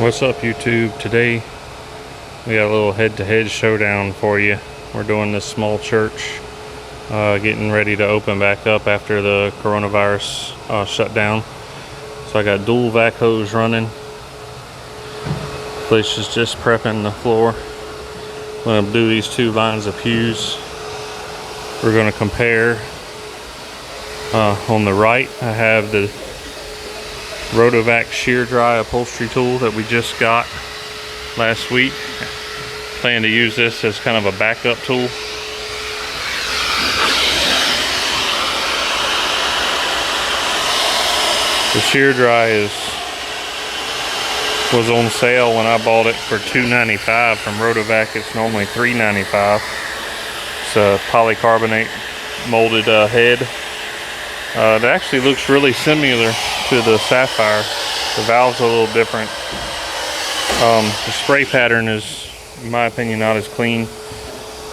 What's up, YouTube? Today we got a little head-to-head showdown for you. We're doing this small church, getting ready to open back up after the coronavirus shutdown. So I got dual vac hose running. Place is just prepping the floor. I'm going to do these two lines of pews. We're going to compare. On the right, I have the Rotovac shear dry upholstery tool that we just got last week. Plan to use this as kind of a backup tool. The shear dry was on sale when I bought it for $2.95 from Rotovac. It's normally $3.95. It's a polycarbonate molded head. It actually looks really similar to the Sapphire. The valve's a little different. The spray pattern is, in my opinion, not as clean.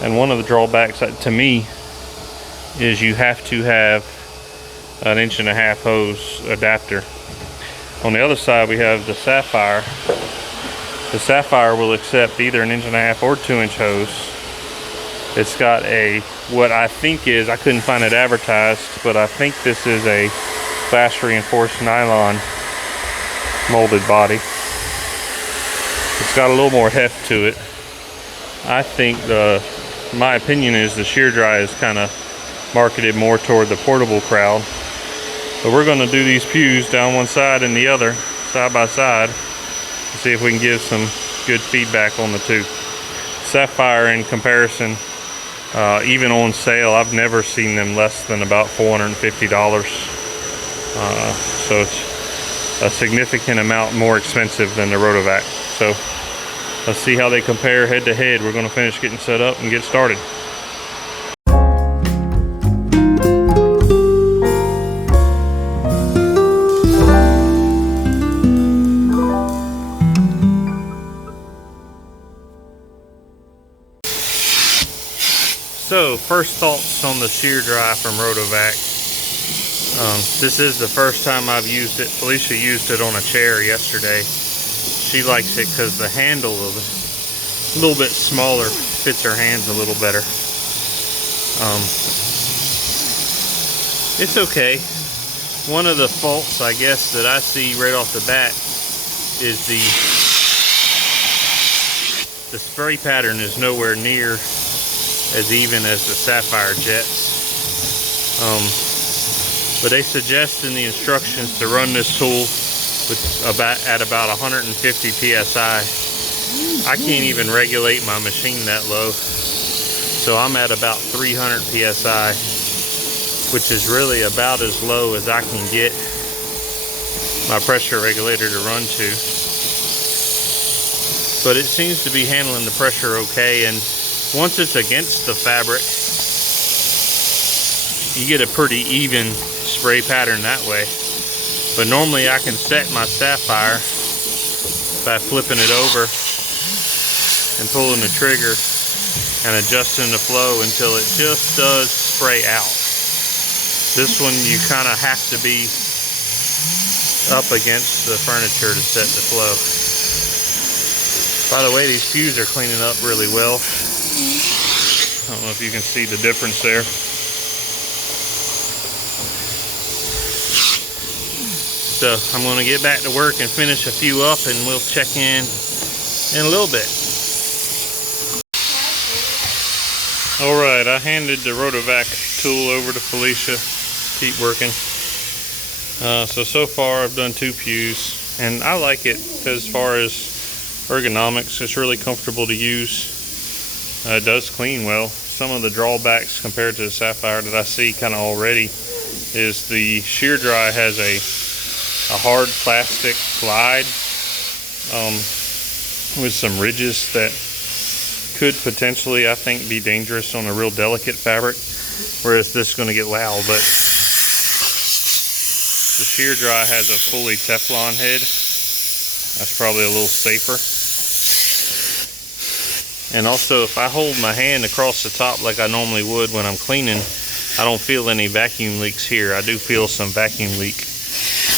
And one of the drawbacks to me is you have to have an 1.5" hose adapter. On the other side, we have the Sapphire. The Sapphire will accept either an 1.5" or 2" hose. It's got what I think is, I couldn't find it advertised, but I think this is a fast reinforced nylon molded body. It's got a little more heft to it. I think my opinion is the shear dry is kind of marketed more toward the portable crowd. But we're going to do these pews down one side and the other, side by side, to see if we can give some good feedback on the two. Sapphire, in comparison, even on sale, I've never seen them less than about $450. So it's a significant amount more expensive than the Rotovac. So let's see how they compare head to head. We're going to finish getting set up and get started. So, first thoughts on the shear dry from Rotovac. This is the first time I've used it. Felicia used it on a chair yesterday. She likes it because the handle is a little bit smaller, fits her hands a little better. It's okay. One of the faults, I guess, that I see right off the bat is the spray pattern is nowhere near as even as the Sapphire jets. But they suggest in the instructions to run this tool at about 150 psi. I can't even regulate my machine that low, so I'm at about 300 psi, which is really about as low as I can get my pressure regulator to run to. But it seems to be handling the pressure okay, and once it's against the fabric, you get a pretty even spray pattern that way. But normally I can set my Sapphire by flipping it over and pulling the trigger and adjusting the flow until it just does spray out. This one you kind of have to be up against the furniture to set the flow. By the way, these pews are cleaning up really well. I don't know if you can see the difference there. So I'm going to get back to work and finish a few up, and we'll check in a little bit. Alright, I handed the Rotovac tool over to Felicia. Keep working. So far I've done 2 pews, and I like it as far as ergonomics. It's really comfortable to use. It does clean well. Some of the drawbacks compared to the Sapphire that I see kind of already is the shear dry has a hard plastic slide with some ridges that could potentially, I think, be dangerous on a real delicate fabric, whereas this is going to get loud. But the shear dry has a fully Teflon head. That's probably a little safer. And also, if I hold my hand across the top like I normally would when I'm cleaning, I don't feel any vacuum leaks here. I do feel some vacuum leak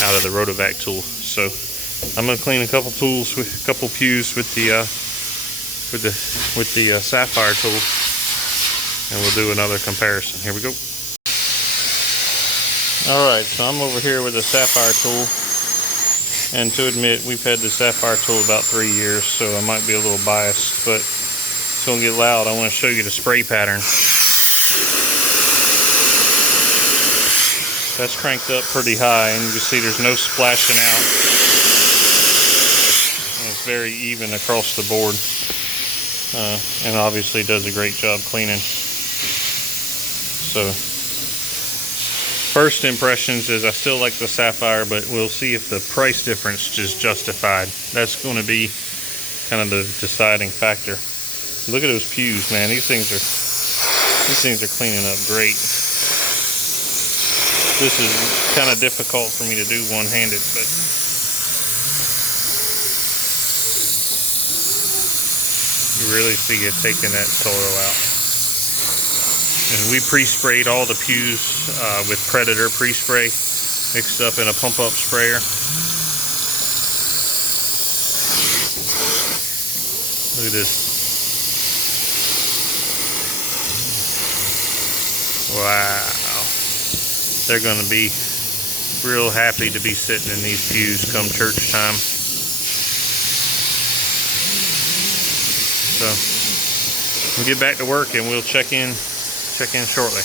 out of the Rotovac tool. So I'm gonna clean a couple tools with a couple pews with the Sapphire tool, and we'll do another comparison. Here we go. Alright, so I'm over here with the Sapphire tool, and to admit, we've had the Sapphire tool about 3 years, so I might be a little biased, but it's gonna get loud. I want to show you the spray pattern. That's cranked up pretty high, and you can see there's no splashing out. And it's very even across the board, and obviously does a great job cleaning. So, first impressions is I still like the Sapphire, but we'll see if the price difference is justified. That's going to be kind of the deciding factor. Look at those pews, man. These things are cleaning up great. This is kind of difficult for me to do one-handed, but you really see it taking that soil out. And we pre-sprayed all the pews with Predator pre-spray mixed up in a pump-up sprayer. Look at this. Wow. They're going to be real happy to be sitting in these pews come church time. So we'll get back to work and we'll check in shortly.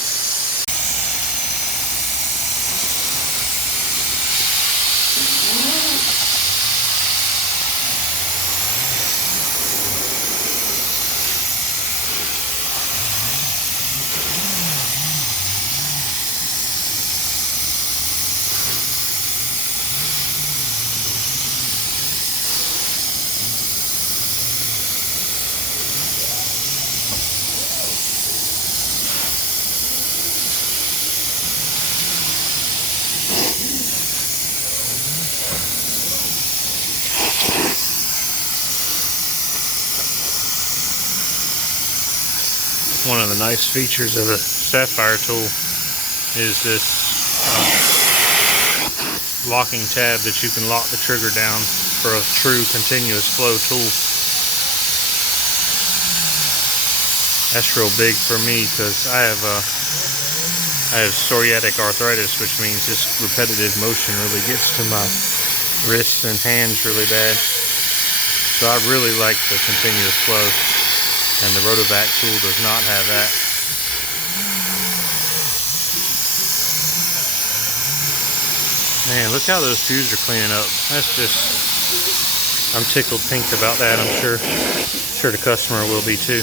One of the nice features of the Sapphire tool is this locking tab that you can lock the trigger down for a true continuous flow tool. That's real big for me because I have psoriatic arthritis, which means this repetitive motion really gets to my wrists and hands really bad. So I really like the continuous flow. And the Rotovac tool does not have that. Man, look how those pews are cleaning up. That's just, I'm tickled pink about that. I'm sure the customer will be too.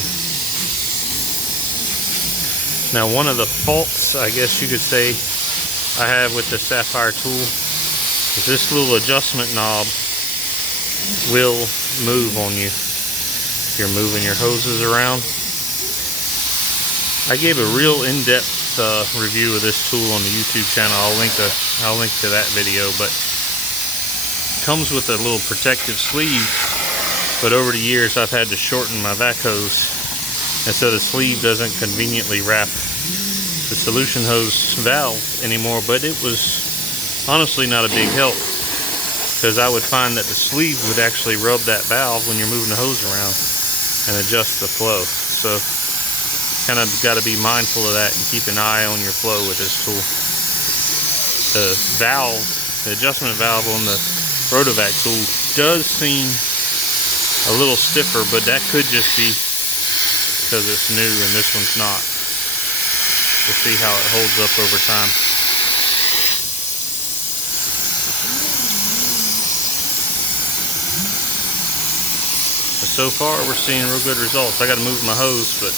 Now, one of the faults, I guess you could say, I have with the Sapphire tool is this little adjustment knob will move on you. If you're moving your hoses around. I gave a real in-depth review of this tool on the YouTube channel. I'll link to that video, but it comes with a little protective sleeve, but over the years I've had to shorten my vac hose, and so the sleeve doesn't conveniently wrap the solution hose valve anymore. But it was honestly not a big help, because I would find that the sleeve would actually rub that valve when you're moving the hose around and adjust the flow. So kind of got to be mindful of that and keep an eye on your flow with this tool. The valve, the adjustment valve on the Rotovac tool does seem a little stiffer, but that could just be because it's new and this one's not. We'll see how it holds up over time. So far, we're seeing real good results. I got to move my hose, but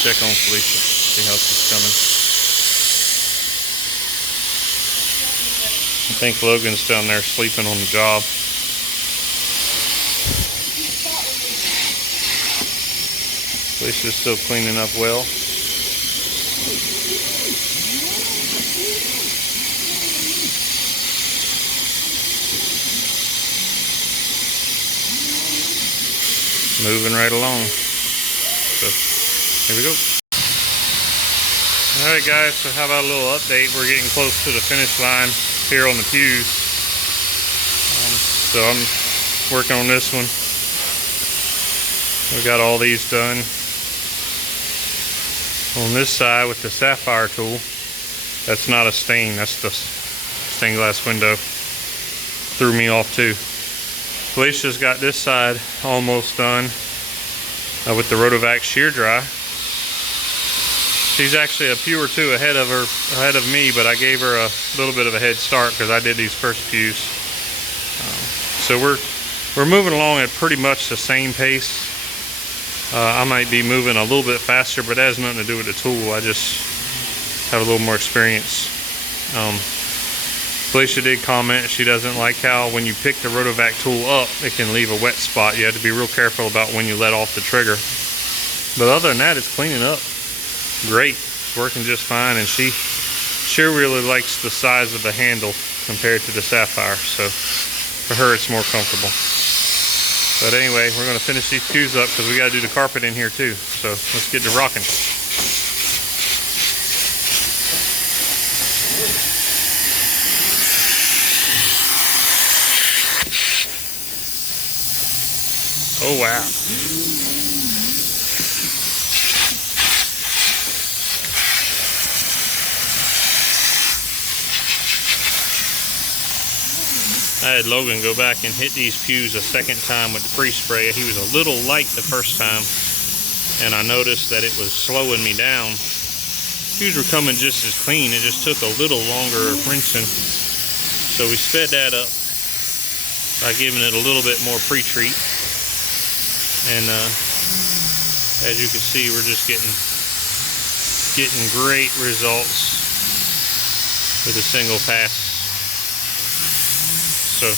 check on Felicia, see how she's coming. I think Logan's down there sleeping on the job. Felicia's still cleaning up well. Moving right along. So here we go. Alright guys, so how about a little update? We're getting close to the finish line here on the pews. So I'm working on this one. We got all these done. On this side with the Sapphire tool, that's not a stain, that's the stained glass window. Threw me off too. Felicia's got this side almost done with the Rotovac shear dry. She's actually a pew or two ahead of me, but I gave her a little bit of a head start because I did these first pews. So we're moving along at pretty much the same pace. I might be moving a little bit faster, but that has nothing to do with the tool. I just have a little more experience. Felicia did comment she doesn't like how when you pick the Rotovac tool up, it can leave a wet spot. You have to be real careful about when you let off the trigger. But other than that, it's cleaning up great. It's working just fine, and she really likes the size of the handle compared to the Sapphire, so for her it's more comfortable. But anyway, we're going to finish these pews up because we got to do the carpet in here too, so let's get to rocking. Oh wow. I had Logan go back and hit these pews a second time with the pre-spray. He was a little light the first time, and I noticed that it was slowing me down. Pews were coming just as clean. It just took a little longer rinsing. So we sped that up by giving it a little bit more pre-treat. And as you can see, we're just getting great results with a single pass. So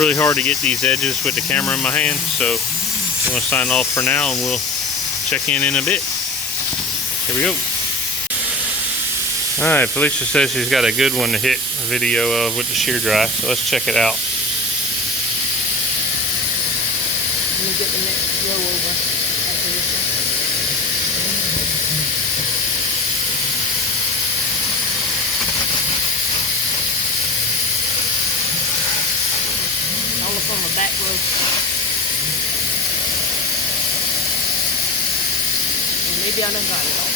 really hard to get these edges with the camera in my hand, so I'm going to sign off for now and we'll check in a bit. Here we go. Alright, Felicia says she's got a good one to hit a video of with the shear dry, so let's check it out. Let me get the next row over after this one. I'll look on the back row. Or maybe I done got it all.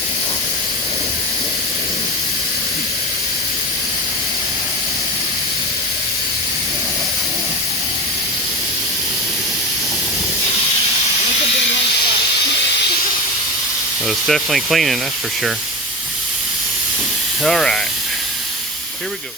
Well, it's definitely cleaning, that's for sure. All right, here we go.